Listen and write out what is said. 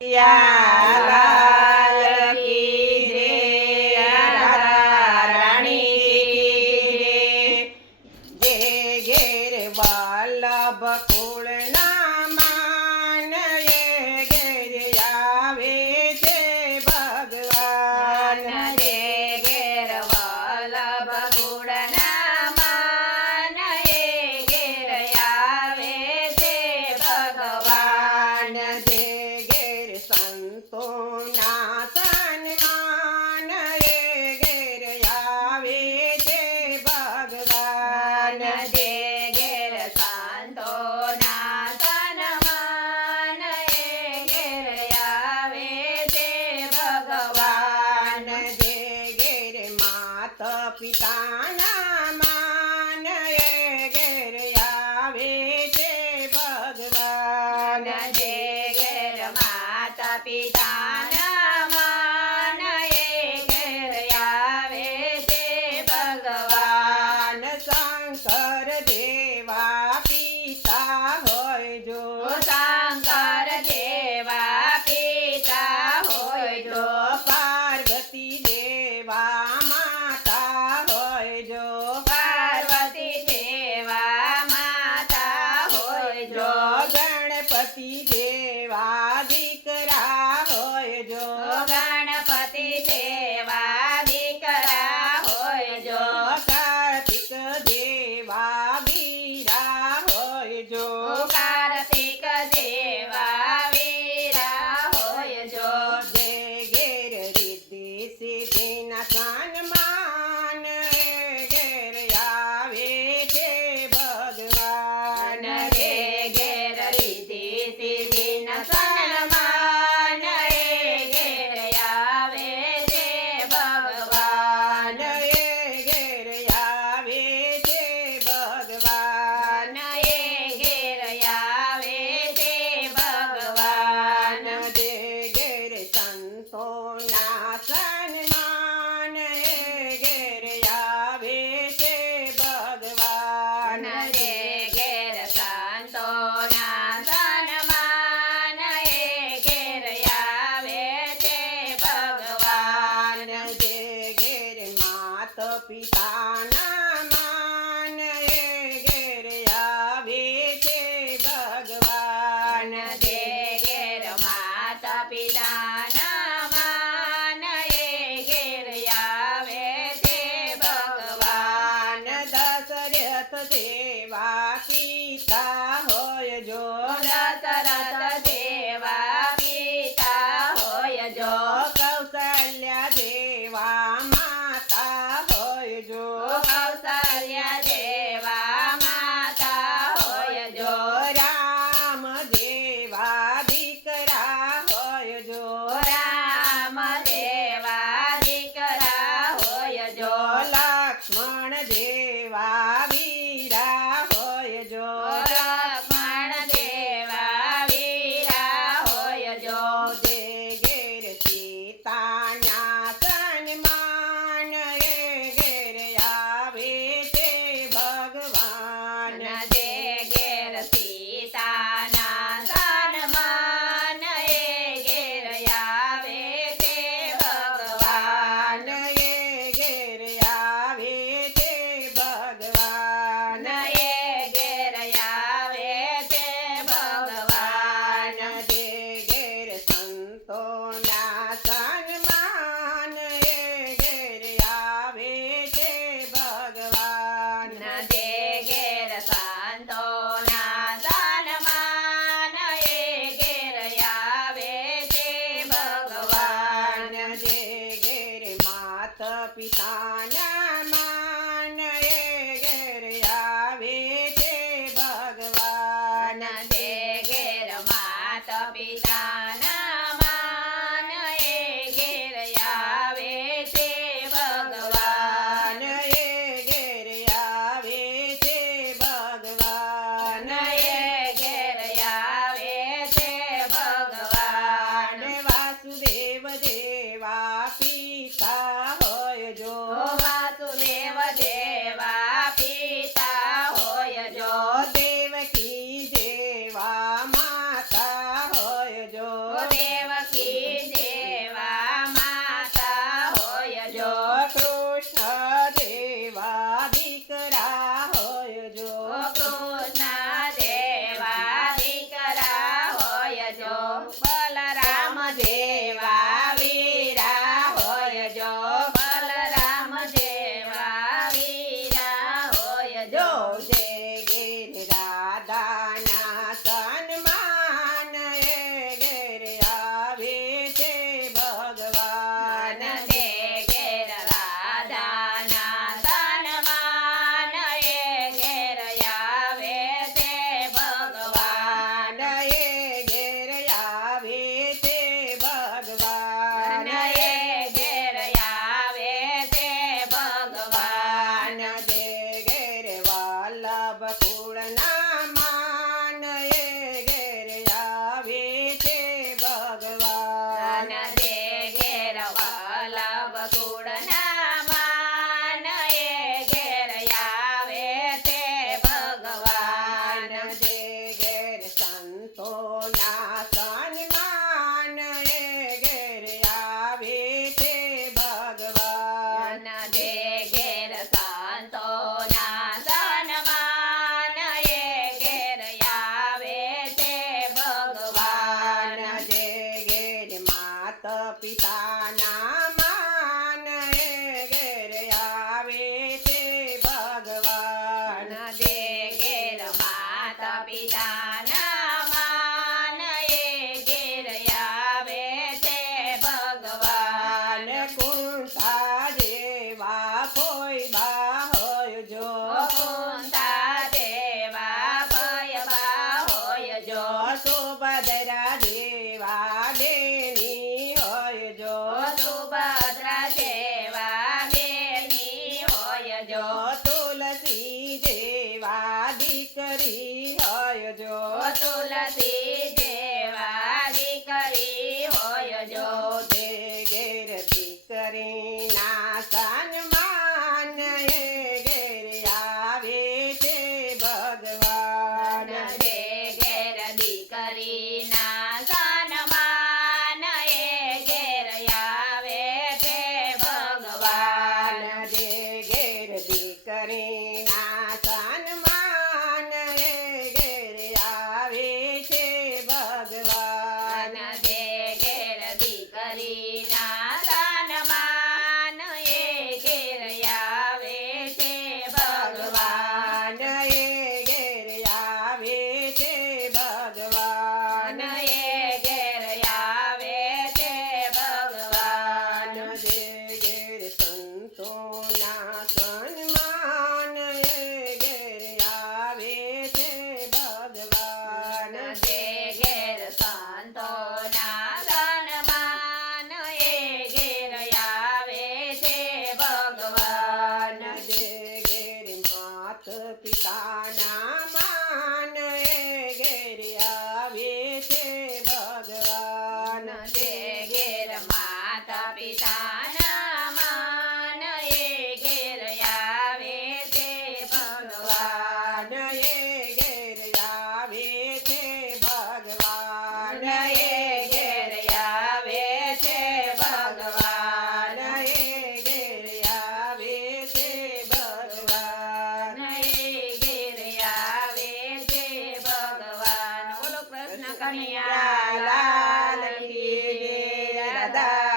લાલ કી જય, રાધા રાણી કી જય. જય ઘેર વલ્લભ કુળના માન, એ ઘેર આવે છે ભગવાન. જય ઘેર વલ્લભ કુળના માન, એ ઘેર આવે છે ભગવાન. જે ઘેર સંતોના સન્માન, એ ઘેર આવે છે ભગવાન. જે ઘેર સંતોના સન્માન, એ ઘેર આવે છે ભગવાન. જે ઘેર માતા પિતાના માન, એ ઘેર આવે છે ભગવાન. જે ઘેર માતા પિતાના માન, એ ઘેર આવે છે ભગવાન. શંકર દેવા પિતા હોય જો, શંકર જેવા પિતા હોય જો, પાર્વતી દેવા માતા હોય જો, પાર્વતી જેવા માતા હોય જો, ગણપતિ દેવા દીકરા હોય જો, ગણપતિ જેવા દીકરા હોય જો, કાર્તિક દેવા વીરા હોય જો, કાર્તિક જેવા વીરા હોય જો. જે ઘેર રીતિ સિદ્ધિના સન્માન, એ ઘેર આવે છે ભગવાન. જે ઘેર રીતિ સિદ્ધિના સન્માન, એ ઘેર આવે છે ભગવાન. એ ઘેર આવે છે ભગવાન. એ ઘેર આવે છે ભગવાન. જે ઘેર સંતોના સન્માન, એ ઘેર આવે છે ભગવાન. જે ઘેર સંતોના સન્માન, એ ઘેર આવે છે ભગવાન. જે ઘેર માતા પિતાના માન, એ ઘેર આવે છે ભગવાન. જે ઘેર માતા પિતાના માન, એ ઘેર આવે છે ભગવાન. દશરથ દેવા પિતા હોય જો, દશરથ જેવા પિતા હોય જો, કૌશલ્યા દેવા માતા હોય જો, કૌશલ્યા જેવા માતા હોય જો, રામ દેવા દીકરા હોય જો, બલરામ જેવા વીરા હોય જો બલરામ જેવા વીરા હોય જો જોજે ઘેર રાધાના સન્માન એ ઘેર આવે છે ભગવાન જે ઘેર રાધાના સન્માન એ ઘેર આવે તે ભગવાન એ ઘેર આવે છે ભગવાન એ ઘેર આવે તે ભગવાન જે ઘેર વલ્લભ કુળના માન એ ઘેર આવે છે ભગવાન જે ઘેર વલ્લભ કુળના માન એ ઘેર આવે તે ભગવાન જે ઘેર સંતોના સન્માન એ ઘેર આવે છે ભગવાન જે ઘેર સંતોના સન્માન એ ઘેર આવે તે ભગવાન જે ઘેર માત પિતાના માન એ ઘેર આવે છે ભગવાન જે ઘેર માતા પિતાના માન એ ઘેર આવે તે ભગવાન કુંતા જેવા કોઈ બા હોય જો કુંતા દેવા ભયબા હોય જો સુભદ્રા જેવા બેની હોય જો સુભદ્રા જેવા બેની હોય જો તુલસી જેવા દીકરી હોય જો તુલસી જેવા દીકરી હોય જો જે ઘેર દીકરીના સન્માન એ ઘેર આવે છે ભગવાન જે ઘેર દીકરીના સન્માન એ ઘેર આવે તે ભગવાન જે ઘેર દીકરીના સન્માન એ ઘેર આવે છે ભગવાન જે ઘેર દીકરીના સન્માન એ ઘેર આવે તે ભગવાન એ ઘેર આવે છે ભગવાન એ ઘેર આવે તે ભગવાન જે ઘેર સંતોના સન્માન એ ઘેર આવે છે ભગવાન જે ઘેર સંતોના સન્માન એ ઘેર આવે તે ભગવાન જે ઘેર માત પિતાના માન એ ઘેર આવે છે ભગવાન જે ઘેર માતા પિતાના માન એ ઘેર આવે તે ભગવાન એ ઘેર આવે છે ભગવાન એ ઘેર આવે છે ભગવાન એ ઘેર આવે છે ભગવાન એ ઘેર આવે છે ભગવાન બોલો કૃષ્ણ કનૈયા લાલ કી જય રાધા